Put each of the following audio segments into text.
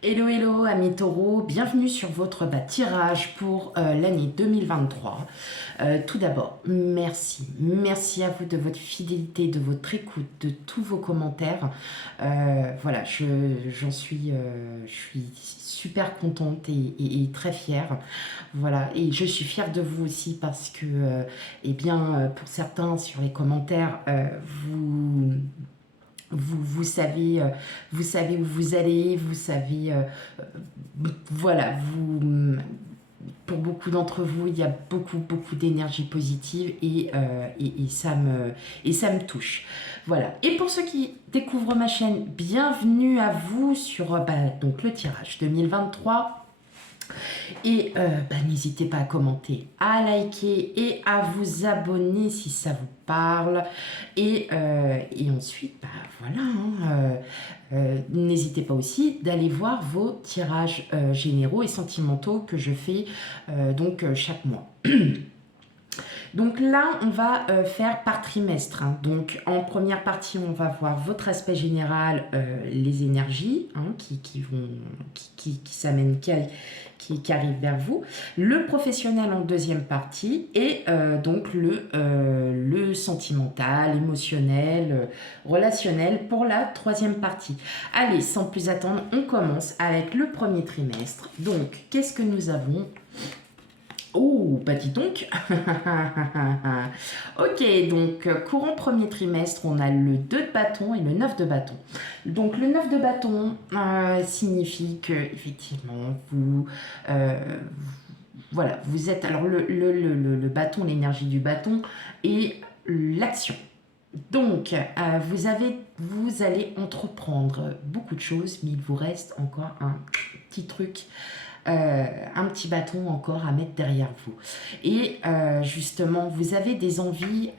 Hello, hello, amis taureaux, bienvenue sur votre tirage pour l'année 2023. Tout d'abord, merci. Merci à vous de votre fidélité, de votre écoute, de tous vos commentaires. Voilà, j'en suis, je suis super contente et très fière. Voilà, et je suis fière de vous aussi parce que, eh bien, pour certains sur les commentaires, vous savez où vous allez, vous savez, voilà, pour beaucoup d'entre vous, il y a beaucoup d'énergie positive et ça me touche. Voilà. Et pour ceux qui découvrent ma chaîne, bienvenue à vous sur donc le tirage 2023. Et n'hésitez pas à commenter, à liker et à vous abonner si ça vous parle. Et ensuite, voilà. N'hésitez pas aussi d'aller voir vos tirages généraux et sentimentaux que je fais chaque mois. Donc là, on va faire par trimestre. Hein. Donc en première partie, on va voir votre aspect général, les énergies qui s'amènent, qui arrivent vers vous. Le professionnel en deuxième partie et donc le sentimental, émotionnel, relationnel pour la troisième partie. Allez, sans plus attendre, on commence avec le premier trimestre. Donc, qu'est-ce que nous avons ? Oh, bah dis donc. Ok, donc courant premier trimestre, on a le 2 de bâton et le 9 de bâton. Donc le 9 de bâton signifie que effectivement voilà, vous êtes alors le bâton, l'énergie du bâton et l'action. Donc vous allez entreprendre beaucoup de choses, mais il vous reste encore un petit truc. Un petit bâton encore à mettre derrière vous. Et justement, vous avez des envies,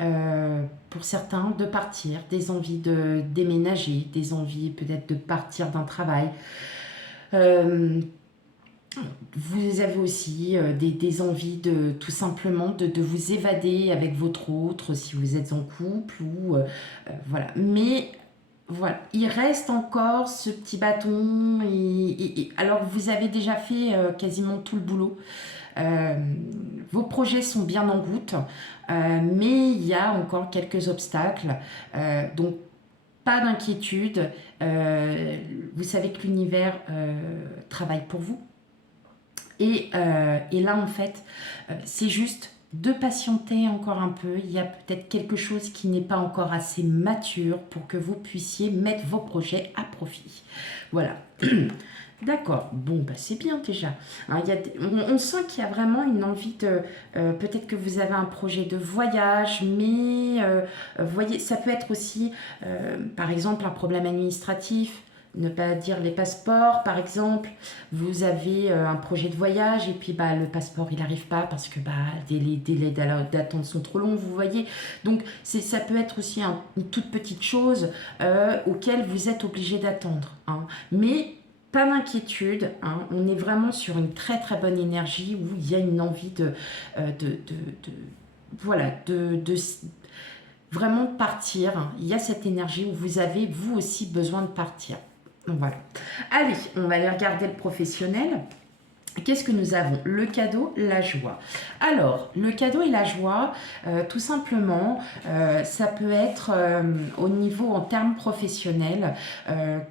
pour certains, de partir, des envies de déménager, des envies peut-être de partir d'un travail. Vous avez aussi des envies de tout simplement de vous évader avec votre autre si vous êtes en couple ou voilà. Mais voilà, il reste encore ce petit bâton. Alors, vous avez déjà fait quasiment tout le boulot. Vos projets sont bien en route, mais il y a encore quelques obstacles. Donc, pas d'inquiétude. Vous savez que l'univers travaille pour vous. Et là, en fait, c'est juste de patienter encore un peu. Il y a peut-être quelque chose qui n'est pas encore assez mature pour que vous puissiez mettre vos projets à profit. Voilà. D'accord, bon, c'est bien déjà. Hein, on sent qu'il y a vraiment une envie de... peut-être que vous avez un projet de voyage, mais voyez, ça peut être aussi, par exemple, un problème administratif. Ne pas dire les passeports, par exemple. Vous avez un projet de voyage et puis le passeport, il n'arrive pas parce que les délais d'attente sont trop longs, vous voyez. Donc, ça peut être aussi une toute petite chose auquel vous êtes obligé d'attendre. Hein. Mais pas d'inquiétude, hein. On est vraiment sur une très très bonne énergie où il y a une envie de vraiment partir. Hein. Il y a cette énergie où vous avez vous aussi besoin de partir. Voilà. Allez, on va aller regarder le professionnel. Qu'est-ce que nous avons? Le cadeau, la joie. Alors, le cadeau et la joie, tout simplement, ça peut être au niveau en termes professionnels,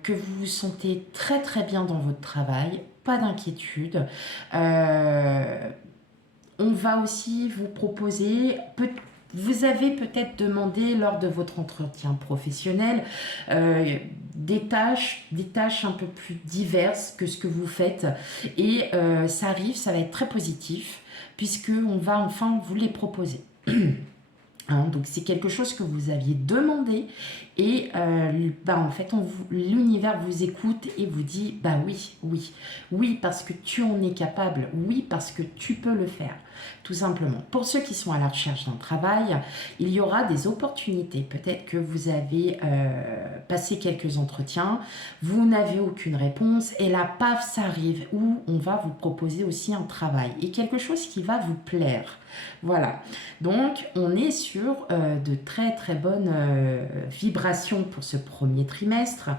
que vous vous sentez très très bien dans votre travail, pas d'inquiétude. On va aussi vous proposer, vous avez peut-être demandé lors de votre entretien professionnel des tâches un peu plus diverses que ce que vous faites. Et ça arrive, ça va être très positif puisqu'on va enfin vous les proposer. Hein, donc c'est quelque chose que vous aviez demandé et en fait l'univers vous écoute et vous dit oui parce que tu en es capable, oui parce que tu peux le faire, tout simplement. Pour ceux qui sont à la recherche d'un travail, il y aura des opportunités. Peut-être que vous avez passé quelques entretiens, vous n'avez aucune réponse et là paf ça arrive où on va vous proposer aussi un travail et quelque chose qui va vous plaire. Voilà, donc on est sur sur de très très bonnes vibrations pour ce premier trimestre.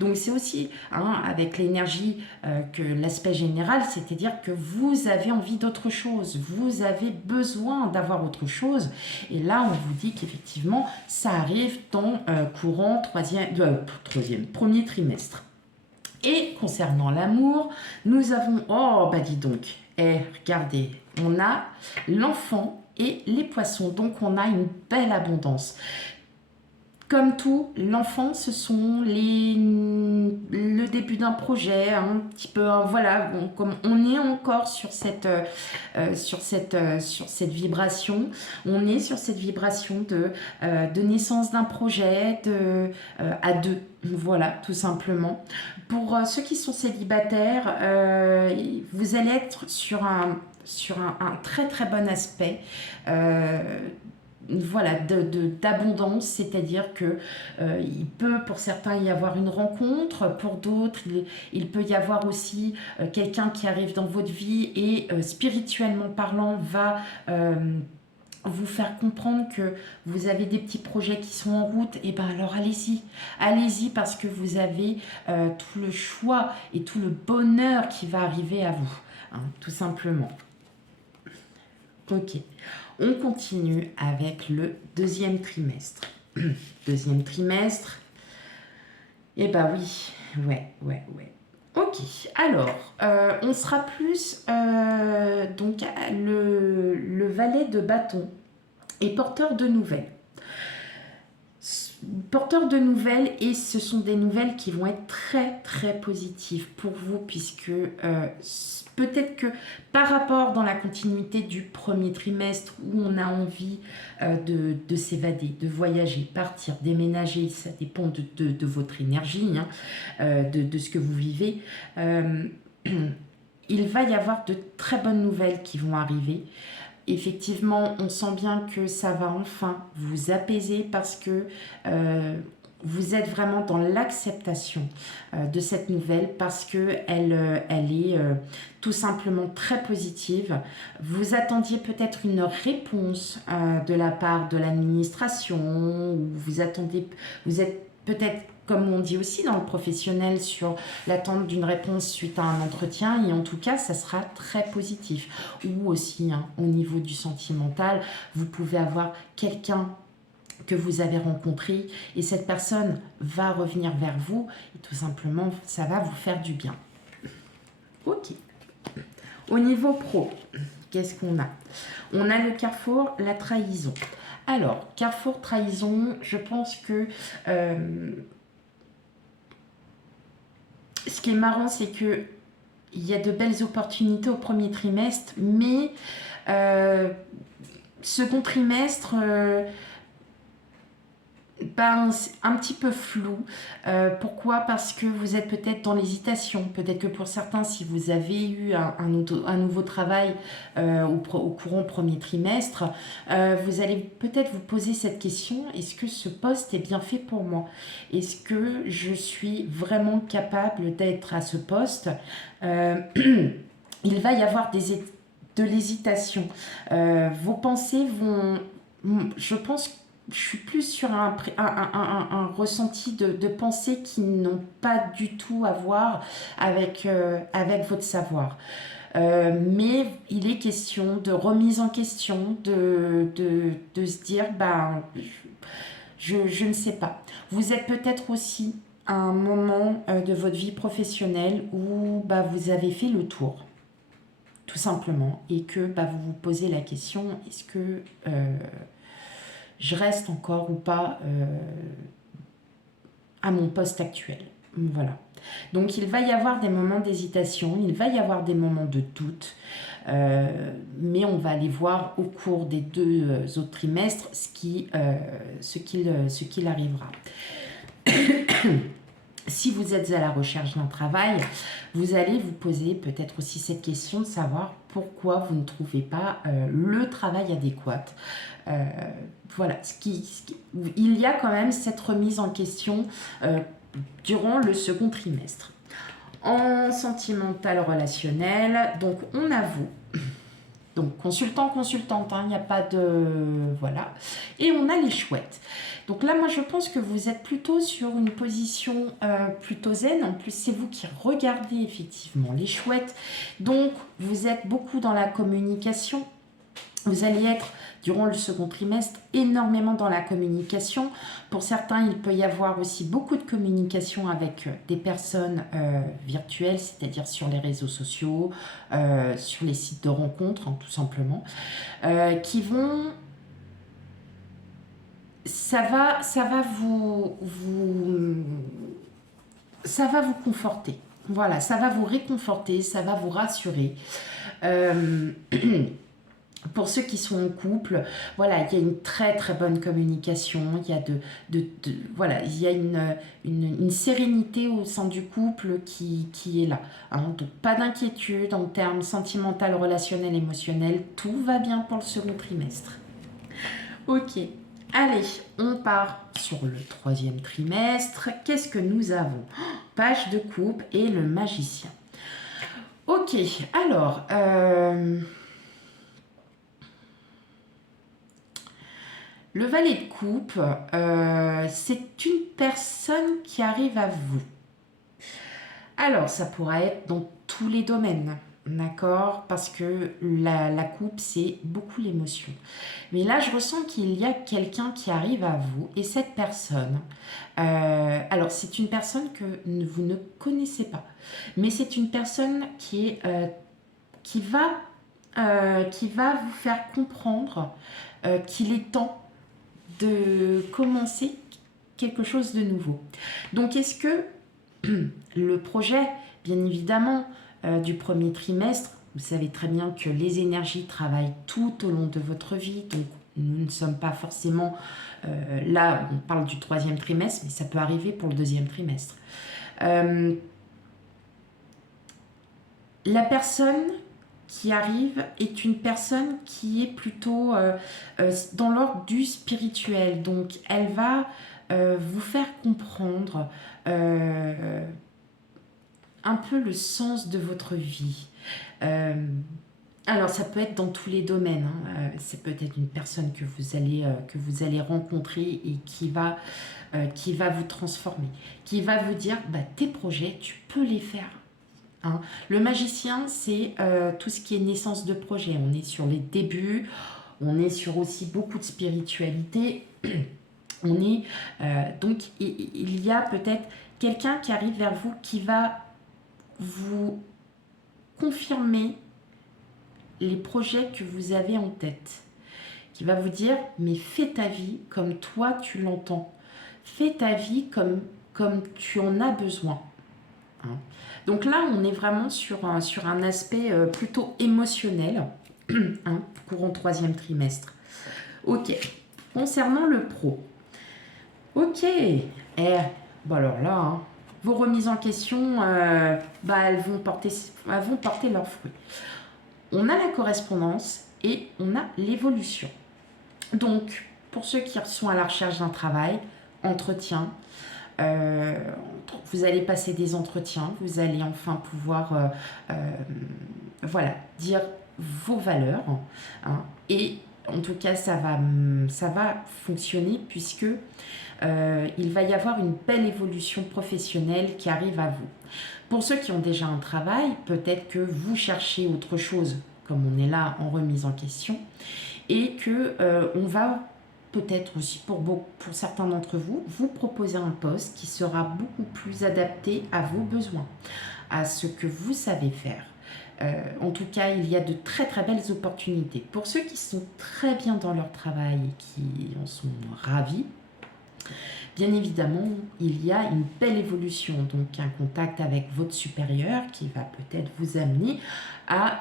Donc c'est aussi avec l'énergie que l'aspect général, c'est-à-dire que vous avez envie d'autre chose, vous avez besoin d'avoir autre chose. Et là, on vous dit qu'effectivement, ça arrive dans courant premier trimestre. Et concernant l'amour, nous avons... Oh, bah dis donc, regardez, on a l'enfant et les poissons, donc on a une belle abondance. Comme tout, l'enfant, ce sont le début d'un projet, un petit peu, voilà, comme on est encore sur cette vibration, on est sur cette vibration de naissance d'un projet à deux, voilà, tout simplement. Pour ceux qui sont célibataires, vous allez être sur un très très bon aspect. Voilà, d'abondance, c'est-à-dire que il peut pour certains y avoir une rencontre, pour d'autres il peut y avoir aussi quelqu'un qui arrive dans votre vie et spirituellement parlant va vous faire comprendre que vous avez des petits projets qui sont en route. Et ben alors allez-y parce que vous avez tout le choix et tout le bonheur qui va arriver à vous, tout simplement. Ok, on continue avec le deuxième trimestre. Deuxième trimestre, eh ben oui, ouais. Ok, alors, on sera plus, donc, le valet de bâton et porteur de nouvelles. Porteur de nouvelles, et ce sont des nouvelles qui vont être très très positives pour vous, puisque peut-être que par rapport dans la continuité du premier trimestre où on a envie de s'évader, de voyager, partir, déménager, ça dépend de votre énergie, de ce que vous vivez, il va y avoir de très bonnes nouvelles qui vont arriver. Effectivement, on sent bien que ça va enfin vous apaiser parce que vous êtes vraiment dans l'acceptation de cette nouvelle parce qu'elle est tout simplement très positive. Vous attendiez peut-être une réponse de la part de l'administration, ou vous êtes peut-être, comme on dit aussi dans le professionnel, sur l'attente d'une réponse suite à un entretien, et en tout cas, ça sera très positif. Ou aussi, au niveau du sentimental, vous pouvez avoir quelqu'un que vous avez rencontré et cette personne va revenir vers vous et tout simplement, ça va vous faire du bien. Ok. Au niveau pro, qu'est-ce qu'on a? On a le carrefour, la trahison. Alors, carrefour, trahison, je pense que... ce qui est marrant, c'est que il y a de belles opportunités au premier trimestre, mais second trimestre, c'est un petit peu flou. Pourquoi? Parce que vous êtes peut-être dans l'hésitation. Peut-être que pour certains, si vous avez eu un nouveau travail au courant premier trimestre, vous allez peut-être vous poser cette question: est-ce que ce poste est bien fait pour moi? Est-ce que je suis vraiment capable d'être à ce poste? Il va y avoir de l'hésitation. Vos pensées vont... Je pense que je suis plus sur un ressenti de pensées qui n'ont pas du tout à voir avec votre savoir. Mais il est question de remise en question, de se dire, je ne sais pas. Vous êtes peut-être aussi à un moment de votre vie professionnelle où vous avez fait le tour, tout simplement, et que vous vous posez la question: est-ce que... je reste encore ou pas à mon poste actuel. Voilà. Donc il va y avoir des moments d'hésitation, il va y avoir des moments de doute, mais on va aller voir au cours des 2 autres trimestres ce qu'il arrivera. Si vous êtes à la recherche d'un travail, vous allez vous poser peut-être aussi cette question de savoir pourquoi vous ne trouvez pas le travail adéquat. Voilà, il y a quand même cette remise en question durant le second trimestre. En sentimental relationnel, donc on a vous. Donc, consultant, consultante, hein, il n'y a pas de... Voilà. Et on a les chouettes. Donc là, moi, je pense que vous êtes plutôt sur une position plutôt zen. En plus, c'est vous qui regardez effectivement les chouettes. Donc, vous êtes beaucoup dans la communication. Vous allez être, durant le second trimestre, énormément dans la communication. Pour certains, il peut y avoir aussi beaucoup de communication avec des personnes virtuelles, c'est-à-dire sur les réseaux sociaux, sur les sites de rencontres, hein, tout simplement, qui vont... Ça va vous conforter. Voilà, ça va vous réconforter, ça va vous rassurer. Pour ceux qui sont en couple, voilà, il y a une très très bonne communication, il y a voilà, il y a une sérénité au sein du couple qui est là. Hein. Donc pas d'inquiétude en termes sentimental, relationnel, émotionnel, tout va bien pour le second trimestre. Ok, allez, on part sur le troisième trimestre. Qu'est-ce que nous avons? Page de coupe et le magicien. Ok, alors... le valet de coupe, c'est une personne qui arrive à vous. Alors, ça pourra être dans tous les domaines, d'accord? Parce que la coupe, c'est beaucoup l'émotion. Mais là, je ressens qu'il y a quelqu'un qui arrive à vous et cette personne, alors c'est une personne que vous ne connaissez pas, mais c'est une personne qui va vous faire comprendre qu'il est temps de commencer quelque chose de nouveau. Donc, est-ce que le projet, bien évidemment, du premier trimestre, vous savez très bien que les énergies travaillent tout au long de votre vie, donc nous ne sommes pas forcément là, on parle du troisième trimestre, mais ça peut arriver pour le deuxième trimestre. La personne qui arrive est une personne qui est plutôt dans l'ordre du spirituel. Donc, elle va vous faire comprendre un peu le sens de votre vie. Alors, ça peut être dans tous les domaines. Hein. C'est peut-être une personne que vous allez rencontrer et qui va vous transformer, qui va vous dire, bah, tes projets, tu peux les faire. Hein. Le magicien, c'est tout ce qui est naissance de projet. On est sur les débuts, on est sur aussi beaucoup de spiritualité. On est donc il y a peut-être quelqu'un qui arrive vers vous qui va vous confirmer les projets que vous avez en tête, qui va vous dire mais fais ta vie comme toi tu l'entends, fais ta vie comme tu en as besoin. Hein. Donc là, on est vraiment sur un aspect plutôt émotionnel, hein, courant troisième trimestre. Ok, concernant le pro. Ok, bon alors là, hein, vos remises en question, elles vont porter leurs fruits. On a la correspondance et on a l'évolution. Donc, pour ceux qui sont à la recherche d'un travail, entretien, vous allez passer des entretiens, vous allez enfin pouvoir voilà, dire vos valeurs, hein, et en tout cas ça va fonctionner puisque il va y avoir une belle évolution professionnelle qui arrive à vous. Pour ceux qui ont déjà un travail, peut-être que vous cherchez autre chose, comme on est là en remise en question, et que on va peut-être aussi pour certains d'entre vous, vous proposer un poste qui sera beaucoup plus adapté à vos besoins, à ce que vous savez faire. En tout cas, il y a de très très belles opportunités. Pour ceux qui sont très bien dans leur travail et qui en sont ravis, bien évidemment, il y a une belle évolution, donc un contact avec votre supérieur qui va peut-être vous amener à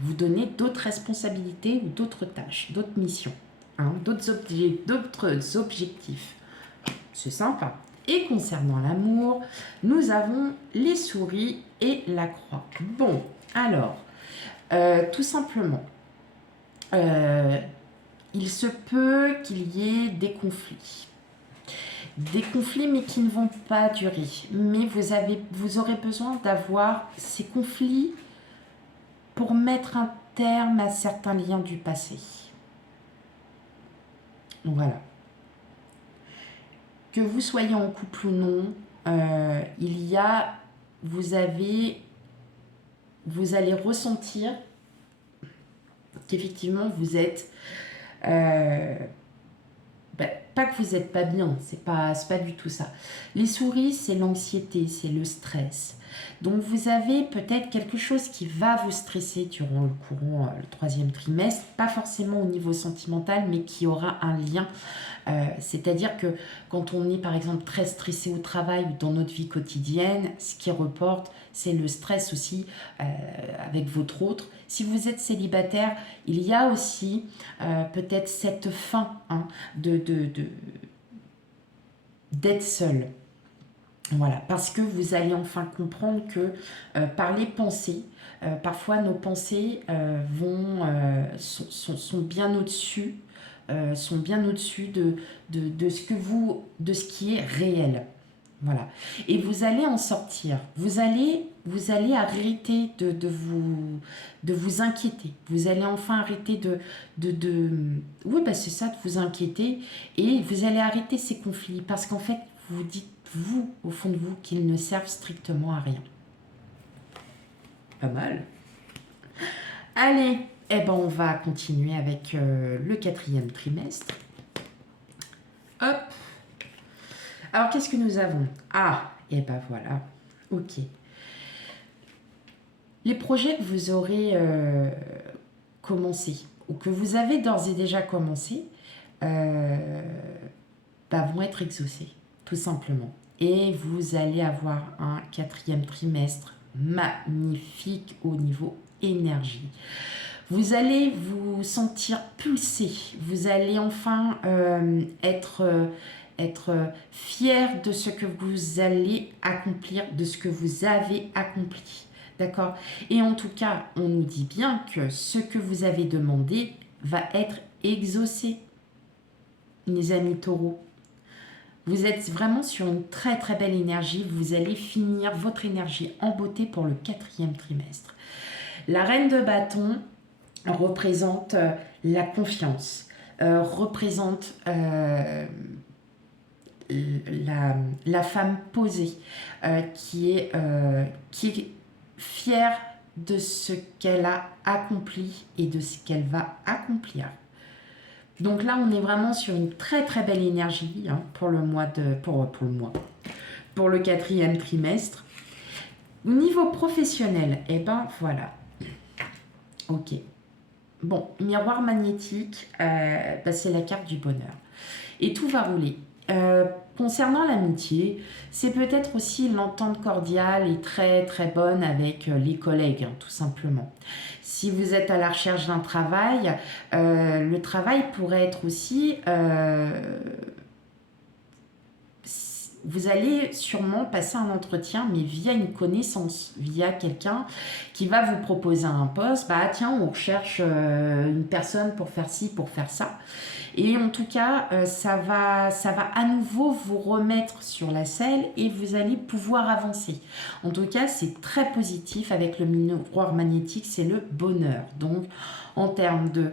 vous donner d'autres responsabilités ou d'autres tâches, d'autres missions. Hein, d'autres objectifs. C'est sympa. Et concernant l'amour, nous avons les souris et la croix. Bon, alors, tout simplement, il se peut qu'il y ait des conflits. Des conflits, mais qui ne vont pas durer. Mais vous aurez besoin d'avoir ces conflits pour mettre un terme à certains liens du passé. Voilà. Que vous soyez en couple ou non, vous allez ressentir qu'effectivement vous êtes, pas que vous n'êtes pas bien, c'est pas du tout ça. Les souris, c'est l'anxiété, c'est le stress. Donc vous avez peut-être quelque chose qui va vous stresser durant le troisième trimestre, pas forcément au niveau sentimental, mais qui aura un lien. C'est-à-dire que quand on est par exemple très stressé au travail ou dans notre vie quotidienne, ce qui reporte, c'est le stress aussi avec votre autre. Si vous êtes célibataire, il y a aussi peut-être cette faim d'être seul. Voilà, parce que vous allez enfin comprendre que par les pensées, parfois nos pensées sont bien au-dessus, de ce qui est réel. Voilà. Et vous allez en sortir. Vous allez arrêter de vous inquiéter. Vous allez enfin arrêter oui, c'est ça, de vous inquiéter. Et vous allez arrêter ces conflits. Parce qu'en fait, vous dites, vous, au fond de vous, qu'ils ne servent strictement à rien. Pas mal. Allez, on va continuer avec le quatrième trimestre. Hop. Alors, qu'est-ce que nous avons? Ah, voilà. Ok. Les projets que vous aurez commencé, ou que vous avez d'ores et déjà commencé, vont être exaucés, tout simplement. Et vous allez avoir un quatrième trimestre magnifique au niveau énergie. Vous allez vous sentir pulser. Vous allez enfin être fier de ce que vous allez accomplir, de ce que vous avez accompli. D'accord? Et en tout cas, on nous dit bien que ce que vous avez demandé va être exaucé, mes amis taureaux. Vous êtes vraiment sur une très très belle énergie. Vous allez finir votre énergie en beauté pour le quatrième trimestre. La reine de bâton représente la confiance, représente la femme posée qui est fière de ce qu'elle a accompli et de ce qu'elle va accomplir. Donc là, on est vraiment sur une très très belle énergie pour le quatrième trimestre. Au niveau professionnel, voilà. Ok. Bon, miroir magnétique, c'est la carte du bonheur. Et tout va rouler. Concernant l'amitié, c'est peut-être aussi l'entente cordiale et très très bonne avec les collègues, tout simplement. Si vous êtes à la recherche d'un travail, le travail pourrait être aussi... vous allez sûrement passer un entretien, mais via une connaissance, via quelqu'un qui va vous proposer un poste. Tiens, on recherche une personne pour faire ci, pour faire ça. Et en tout cas, ça va à nouveau vous remettre sur la selle et vous allez pouvoir avancer. En tout cas, c'est très positif avec le miroir magnétique, c'est le bonheur. Donc, en termes de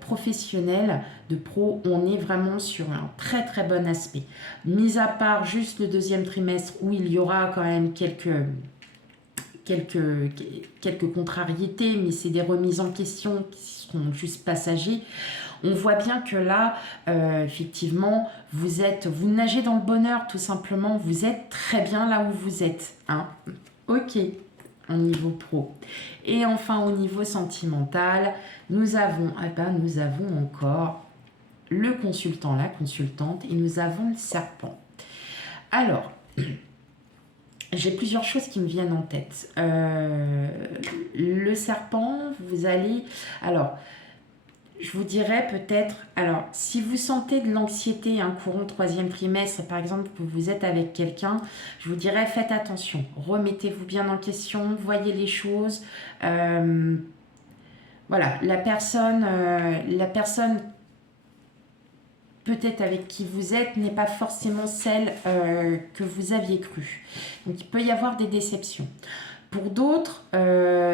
professionnel, de pro, on est vraiment sur un très très bon aspect. Mis à part juste le deuxième trimestre où il y aura quand même quelques contrariétés, mais c'est des remises en question qui seront juste passagers. On voit bien que là, effectivement, vous nagez dans le bonheur, tout simplement. Vous êtes très bien là où vous êtes. Ok, au niveau pro. Et enfin, au niveau sentimental, nous avons encore le consultant, la consultante, et nous avons le serpent. Alors, j'ai plusieurs choses qui me viennent en tête. Le serpent, vous allez... Alors, je vous dirais peut-être... Alors, si vous sentez de l'anxiété courant troisième trimestre, par exemple, que vous êtes avec quelqu'un, je vous dirais faites attention. Remettez-vous bien en question, voyez les choses. Voilà, la personne peut-être avec qui vous êtes n'est pas forcément celle que vous aviez cru. Donc, il peut y avoir des déceptions. Pour d'autres,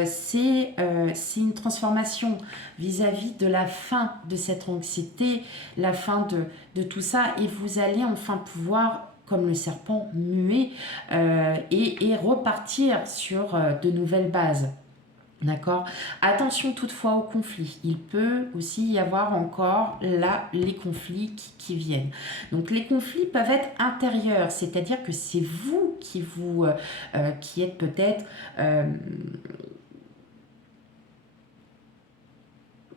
c'est c'est une transformation vis-à-vis de la fin de cette anxiété, la fin de tout ça, et vous allez enfin pouvoir, comme le serpent, muer et repartir sur de nouvelles bases. D'accord. Attention toutefois au conflit. Il peut aussi y avoir encore là les conflits qui viennent. Donc les conflits peuvent être intérieurs, c'est-à-dire que c'est vous qui êtes peut-être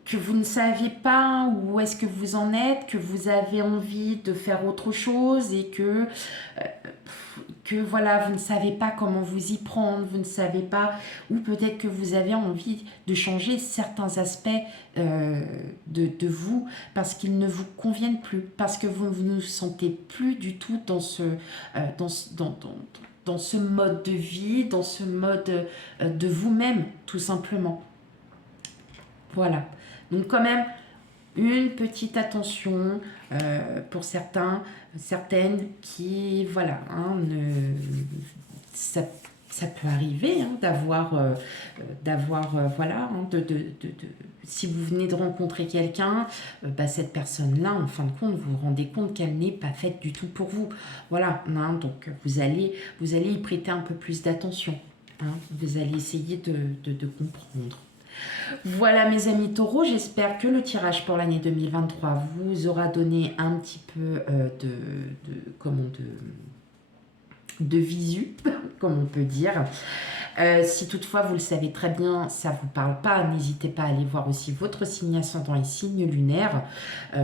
que vous ne saviez pas où est-ce que vous en êtes, que vous avez envie de faire autre chose et que voilà, vous ne savez pas comment vous y prendre, vous ne savez pas, ou peut-être que vous avez envie de changer certains aspects de vous parce qu'ils ne vous conviennent plus, parce que vous ne vous sentez plus du tout dans dans ce mode de vie, dans ce mode de vous-même, tout simplement. Voilà. Donc quand même, une petite attention pour certaines qui, voilà, hein, ça peut arriver hein, voilà, hein, si vous venez de rencontrer quelqu'un, cette personne-là, en fin de compte, vous vous rendez compte qu'elle n'est pas faite du tout pour vous. Voilà, hein, donc vous allez y prêter un peu plus d'attention. Hein, vous allez essayer de comprendre. Voilà mes amis taureaux, j'espère que le tirage pour l'année 2023 vous aura donné un petit peu de visu, comme on peut dire. Si toutefois vous le savez très bien, ça ne vous parle pas, n'hésitez pas à aller voir aussi votre signe ascendant et signe lunaire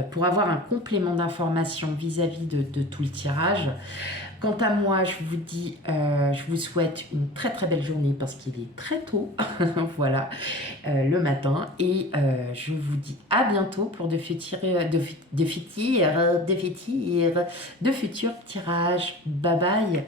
pour avoir un complément d'information vis-à-vis de tout le tirage. Quant à moi, je vous dis, je vous souhaite une très très belle journée parce qu'il est très tôt, voilà, le matin. Et je vous dis à bientôt pour de futurs tirages. Bye bye.